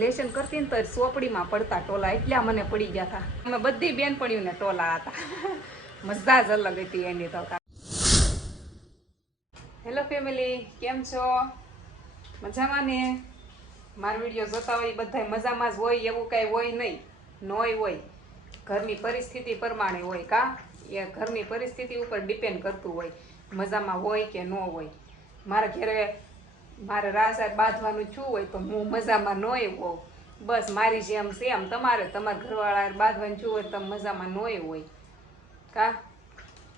Lesson કરતી ને તો ચોપડીમાં પડતા ટોલા એટલા મને પડી ગયા હતા. અમે બધી બેનપણીઓને ટોલા હતા. મજા જ અલગ હતી એની તો. હેલો ફેમિલી, કેમ છો? મજામાં ને? મારો વિડીયો જોતા હોય બધા મજામાં જ હોય એવું કાંઈ હોય નહીં. નોય હોય, ઘરની પરિસ્થિતિ પ્રમાણે હોય. કા એ ઘરની પરિસ્થિતિ ઉપર ડિપેન્ડ કરતું હોય, મજામાં હોય કે ન હોય. મારા ઘરે મારે રાસાર બાંધવાનું છું હોય તો હું મજામાં નોય હોઉં. બસ મારી જેમ સેમ તમારે તમારા ઘરવાળા બાંધવાનું છું હોય તો મજામાં નોય હોય. કા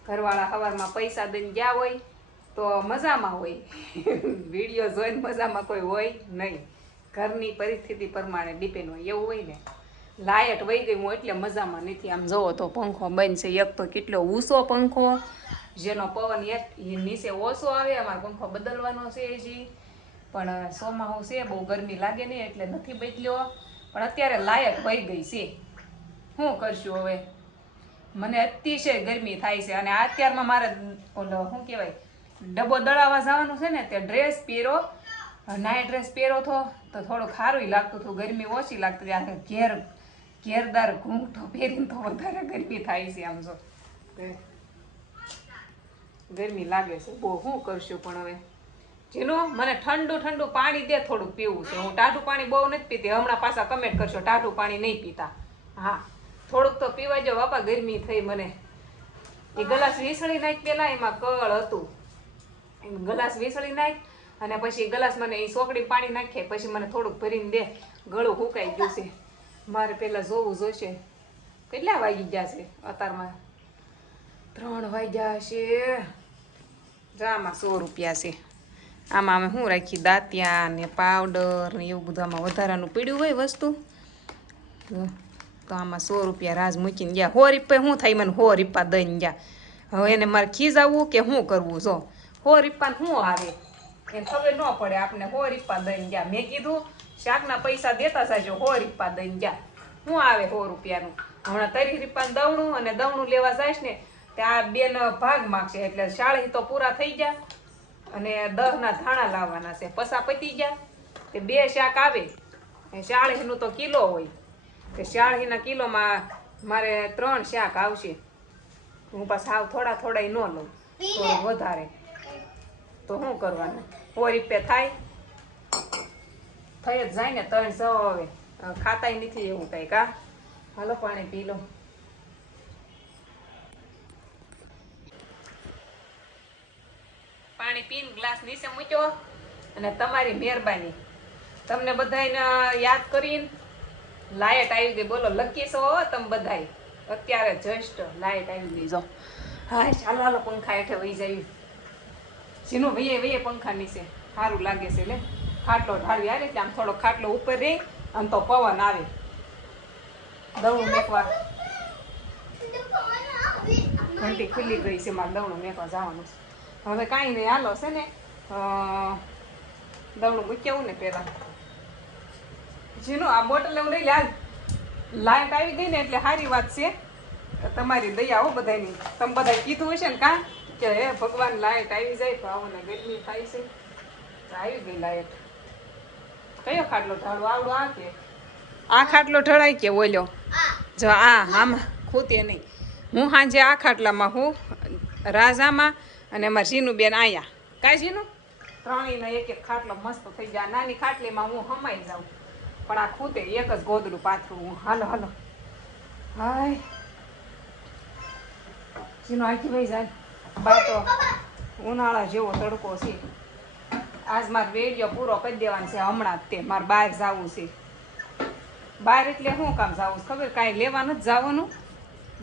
ઘરવાળા સવારમાં પૈસા દઈને ગયા હોય તો મજામાં હોય. વિડીયો જોઈને મજામાં કોઈ હોય નહીં. ઘરની પરિસ્થિતિ પ્રમાણે ડિપેન્ડ હોય એવું હોય ને. લાઇટ વહી ગઈ હું એટલે મજામાં નથી. આમ જુઓ તો પંખો બંધ છે. એક તો કેટલો ઊંચો પંખો, જેનો પવન એક નીચે ઓછો આવે. અમારો પંખો બદલવાનો છે હજી, પણ સોમાહુ છે, બહુ ગરમી લાગે નહીં એટલે નથી બદલ્યો. પણ અત્યારે લાઇટ વહી ગઈ છે. શું કરશું હવે? મને અતિશય ગરમી થાય છે. અને અત્યારમાં મારે ઓલો શું કહેવાય, ડબ્બો દળાવવા જવાનું છે ને, તે ડ્રેસ પહેરો, નાઇટ ડ્રેસ પહેરો તો થોડુંક સારું લાગતું હતું, ગરમી ઓછી લાગતી હતી. ઘેરદાર ઘૂંઘટો પહેરીને તો વધારે ગરમી થાય છે. આમ જો ગરમી લાગે છે બહુ. શું કરશું? પણ હવે જેનું મને ઠંડુ ઠંડુ પાણી દે, થોડુંક પીવું છે. હું ટાઢું પાણી બહુ નથી પીતી. હમણાં પાછા કમેન્ટ કરશો ટાઢું પાણી નહીં પીતા. હા, થોડુંક તો પીવા જો બાપા, ગરમી થઈ મને. એ ગ્લાસ વીસળી નાખ પેલા, એમાં કળ હતું. ગ્લાસ વીસળી નાખ અને પછી ગ્લાસ મને એ સોકડી પાણી નાખે, પછી મને થોડુંક ભરીને દે. ગળું સુકાઈ ગયું છે. મારે પેલા જોવું જોઈશે કેટલા વાગી ગયા છે. અત્યારમાં 3 વાગ્યા છે. આમાં 100 રૂપિયા છે. આમાં અમે શું રાખી, દાંતિયા ને પાવડર ને એવું બધું આમાં વધારાનું પીડ્યું હોય વસ્તુ. તો આમાં 100 રૂપિયા રાજ મૂકીને ગયા. 100 રૂપિયા શું થાય? મને 100 રૂપિયા દઈને ગયા. હવે એને મારે ખીજાવવું કે શું કરવું? જો 100 રૂપિયા શું આવે એને ખબર ન પડે આપણે. 100 રૂપિયા દઈને ગયા. મેં કીધું શાકના પૈસા દેતા જાજો. 100 રૂપિયા દઈને ગયા. શું આવે 100 રૂપિયાનું? હમણાં 30 રૂપિયાનું દવણું અને દવણું લેવા જઈશ ને ત્યાં 2 ભાગ માગશે. એટલે 40 તો પૂરા થઈ ગયા અને 10 ના ધાણા લાવવાના છે. પસા પતી ગયા તે 2 શાક આવે. 40 નું તો કિલો હોય. તે 40 ના કિલોમાં મારે 3 શાક આવશે. હું પાછા હાવ થોડા થોડા ન લઉં, થોડું વધારે. તો શું કરવાનું? 100 રૂપિયા થાય, થઈ જ જાય ને. 300 હવે ખાતાય નથી એવું કઈ. કા હાલો પાણી પી લો. પાણી પીને ગ્લાસ નીચે મૂક્યો. અને તમારી મહેરબાની, તમને બધાને યાદ કરીને લાઇટ આવી ગઈ. બોલો લકી છો તમે બધાય. અત્યારે જસ્ટ લાઇટ આવી ગઈ. જો હા, ચાલો હાલો પંખા હેઠે વહી જાય. જેનું વહીએ પંખા નીચે સારું લાગે છે. લે ખાટલો ઢાળી આવે એટલે આમ થોડો ખાટલો ઉપર રહે, આમ તો પવન આવે. દવણું મેકવા ઘંટી ખુલ્લી ગઈ છે. મારે દવણું મેકવા જવાનું છે. હવે કાંઈ નહીં, હાલો છે ને દવણું મૂક્યું ને પેલા. જેનું આ બોટલ એવું નહીં લે. લાઇટ આવી ગઈ ને એટલે સારી વાત છે. તમારી દયા હો બધાની. તમે બધા કીધું હશે ને કા કે હે ભગવાન લાઇટ આવી જાય તો આવો ને ગરમી થાય છે. આવી ગઈ લાઇટ. કયો ખાટલો ઢાળો? આવડો આ કે આ ખાટલો ઢળાય કે ઓલ્યો? જો આમાં ખૂતે નહીં. હું સાંજે આ ખાટલામાં હું, રાજામાં અને અમારે ઝીનું બેન આયા. કાંઈ ઝીનું ત્રણેયનો એક ખાટલો મસ્ત થઈ જાય. નાની ખાટલીમાં હું હમાઈ જાઉં, પણ આ ખૂતે એક જ ગોદડું પાથરું હું. હાલો હાલો. હાય ઝીનું આખી વહી જાય. બા તો ઉનાળા જેવો તડકો છે. આજ મારે વિડીયો પૂરો કરી દેવાનો છે હમણાં જ. તે મારે બહાર જવું છે. બહાર એટલે શું કામ જવું ખબર? કાંઈ લેવા નથી જવાનું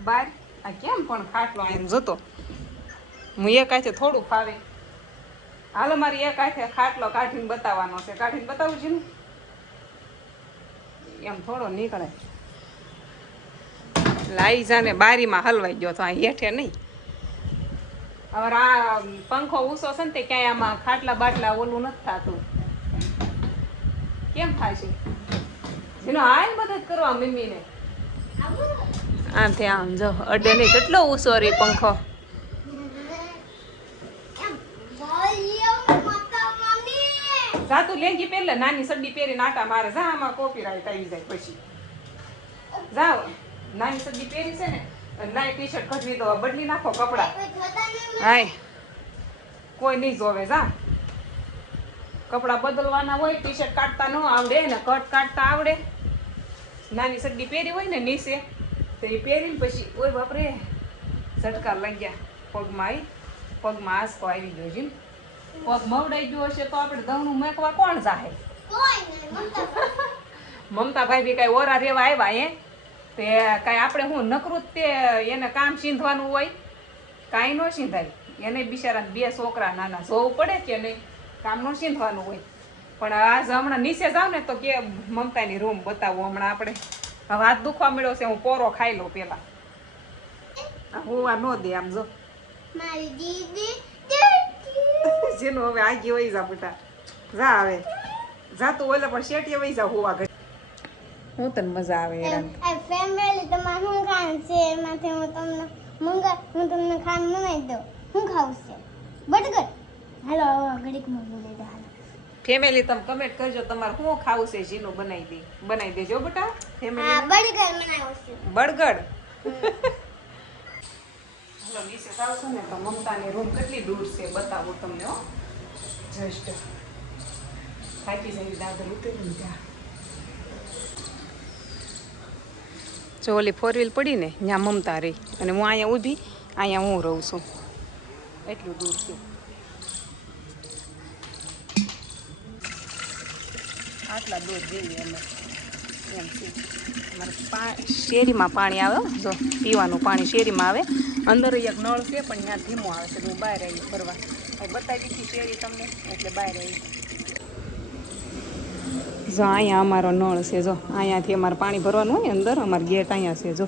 બહાર. આ કેમ પણ ખાટલો એમ જોતો હું એક હાથે થોડું ફાવે. હાલો મારી એક હાથે ખાટલો કાઢીને બતાવવાનો છે. કાઢીને બતાવું છું ને, એમ થોડો નીકળે. લાઈ જાને બારીમાં હલવાઈ ગયો તો આ હેઠે નહીં. હવે આ પંખો ઊંચો છે ને તે ક્યાંય આમાં ખાટલા બાટલા ઓલું નથી થતું. કેમ થાય છે? જેનો હાલ મદદ કરવા મમ્મીને. આમથી આમ જો અડે નહીં. કેટલો ઊંચો રે પંખો. જાતું લેંગી પહેરલે નાની સડી પહેરીને આટા મારે જા આમાં કોપીરાઈટ આવી જાય પછી જાઓ નાની સડી પહેરી છે ને નાની ટી શર્ટ કઢવી દો બદલી નાખો કપડા હાય કોઈ નહીં જોવે જા કપડા બદલવાના હોય ટી શર્ટ કાઢતા ન આવડે ને કટ કાઢતા આવડે નાની સડી પહેરી હોય ને નીચે તો એ પહેરીને પછી ઓય બાપરે ઝટકા લાગ્યા પગમાં આંસકો આવી ગયો છે પગ મવડાઈ ગયો હશે તો આપણે દવનું મેકવા કોણ જાહે મમતાભાઈ બી કઈ ઓરા રેવા આવ્યા તે કઈ આપણે હું નકરું તે એને કામ સીંધવાનું હોય કાંઈ ન સીંધાય એને બિચારા 2 છોકરા નાના જોવું પડે કે નહીં કામ ન સીંધવાનું હોય પણ આજ હમણાં નીચે જાવ ને તો કે મમતાની રૂમ બતાવો હમણાં આપણે હવે હાથ દુખવા મળ્યો છે હું પોરો ખાઈ લઉં પેલા હું આ નો દે આમ જો મારી દીદી જેનું હવે આગી વહી જા બેટા જા આવે જા તું ઓલે પણ શેટીએ વહી જા હોવા ઘડી હું તને મજા આવે હેરાન ફેમિલી તમારે શું ખાવાનું છે એમાંથી હું તમને ખાવાનું બનાવી દઉં હું ખાવું છે બર્ગર હાલો ઘડીક માં બોલી દો હાલો ફેમિલી તમે કમેન્ટ કરજો તમારે શું ખાવું છે જીનું બનાવી દેજો બેટા ફેમિલી હા બર્ગર બનાવ્યો છે બર્ગર હાલો નીચે આવશો ને તો મમતાની રૂમ કેટલી દૂર છે બતાવું તમને હો જસ્ટ થાકી જાય દાદર ઉતરી ત્યાં જો ઓલી 4 વ્હીલ પડી ને ત્યાં મમતા રહી અને હું અહીંયા ઊભી અહીંયા હું રહું છું એટલું દૂર છે આટલા દૂર જઈએ અમે એમ છે અમારે શેરીમાં પાણી આવે જો પીવાનું પાણી શેરીમાં આવે અંદર એક નળ છે પણ ત્યાં ધીમો આવે છે હું બહાર આવી ફરવા બતાવી દીધી શેરી તમને એટલે બહાર આવી જો અહીંયા અમારો નળ છે જો અહીંયાથી અમારે પાણી ભરવાનું હોય અંદર અમારો ગેટ અહીંયા છે જો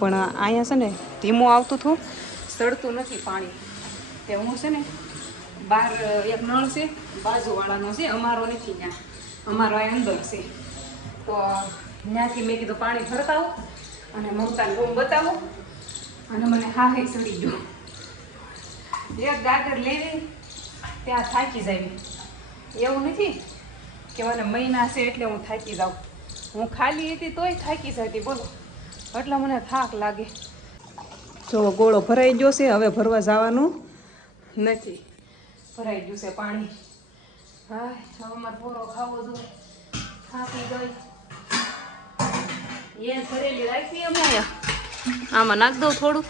પણ અહીંયા છે ને ધીમું આવતું હતું સડતું નથી પાણી તે હું છે ને બહાર એક નળ છે બાજુવાળાનો છે અમારો નથી ત્યાં અમારો આ અંદર છે તો ત્યાંથી મેં કીધું પાણી ભરતા આવું અને મમતાને રૂમ બતાવું અને મને હા હે સડી ગયું એક ગાગર લેવી ત્યાં થાકી જાય એવું નથી કે મને મહિના છે એટલે હું થાકી જાઉં હું ખાલી હતી તોય થાકી જતી બોલો એટલે મને થાક લાગે જો ગોળો ભરાઈ ગયો છે હવે ભરવા જવાનું નથી ભરાઈ ગયું છે પાણી હા હવે મારે પૂરો ખાવો જોઈએ થાકી ગઈ એ ભરેલી રાખી અમે આમાં નાખ દઉં થોડું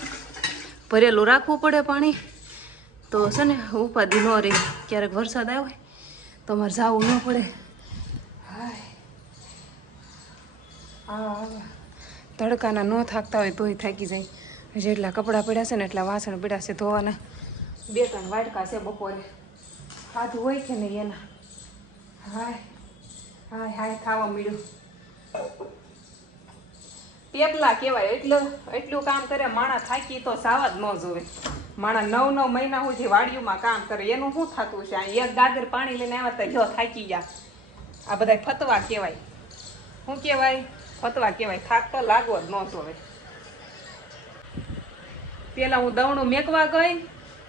ભરેલું રાખવું પડે પાણી તો છે ને ઉપાધિ ન રહે ક્યારેક વરસાદ આવ્યો હોય તો મારે જવું ન પડે તડકાના ન થાકતા હોય તોય થાકી જાય જેટલા કપડાં પડ્યા છે ને એટલા વાસણ પડ્યા છે ધોવાના 2-3 વાટકા છે બપોરે ખાધું હોય કે નહીં એના હાય હાય હાય ખાવા મળ્યું પેપલા કહેવાય એટલું કામ કરે માણા થાકી તો સાવા જ ન જોવે માણા 9 મહિના સુધી વાડીઓમાં કામ કરે એનું શું થતું છે એક ગાગર પાણી લઈને આવ્યા તો જો થાકી ગયા આ બધા ફતવા કહેવાય શું કહેવાય ફતવા કહેવાય થાક તો લાગવો જ ન જોવે પેલા હું દવણું મેકવા ગઈ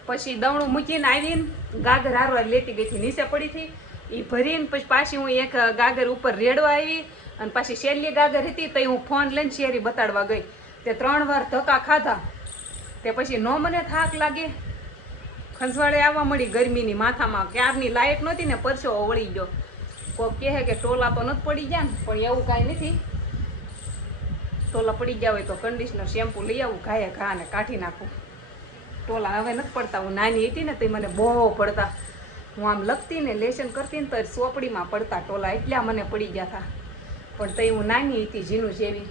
પછી દવણું મૂકીને આવીને ગાગર હારવા લેતી ગઈ હતી નીચે પડી હતી એ ભરીને પછી પાછી હું એક ગાગર ઉપર રેડવા આવી અને પાછી શેરલી ગાગર હતી તો હું ફોન લઈને શેરી બતાડવા ગઈ તે 3 વાર ધક્કા ખાધા તે પછી ન મને થાક લાગે ખંજવાળે આવવા મળી ગરમીની માથામાં ક્યારની લાઇટ નહોતી ને પરસેવો વળી ગયો કોક કહે કે ટોલા તો નથી પડી ગયા ને પણ એવું કાંઈ નથી ટોલા પડી ગયા હોય તો કન્ડિશનર શેમ્પુ લઈ આવું ઘાએ ઘા ને કાઢી નાખું ટોલા હવે નથી પડતા હું નાની હતી ને તો મને બહુ પડતા હું આમ લખતી ને લેસન કરતી ને તો ચોપડીમાં પડતા ટોલા એટલા મને પડી ગયા હતા પણ તઈ હું નાની હતી જીનું જેવી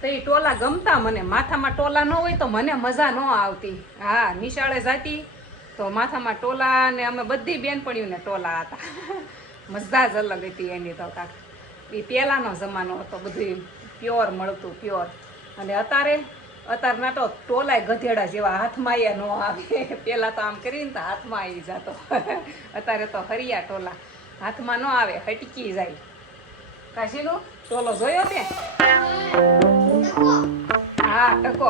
તો એ ટોલા ગમતા મને માથામાં ટોલા ન હોય તો મને મજા ન આવતી હા નિશાળે જાતી તો માથામાં ટોલા ને અમે બધી બેનપણીઓને ટોલા હતા મજા જ અલગ હતી એની તો કાંક એ પહેલાંનો જમાનો હતો બધું પ્યોર મળતું પ્યોર અને અત્યારના તો ટોલાય ગધેડા જેવા હાથમાં એ ન આવે પહેલાં તો આમ કરીને તો હાથમાં આવી જતો અત્યારે તો હરિયા ટોલા હાથમાં ન આવે હટકી જાય કાશીનું ટોલો જોયો તે હા ટકો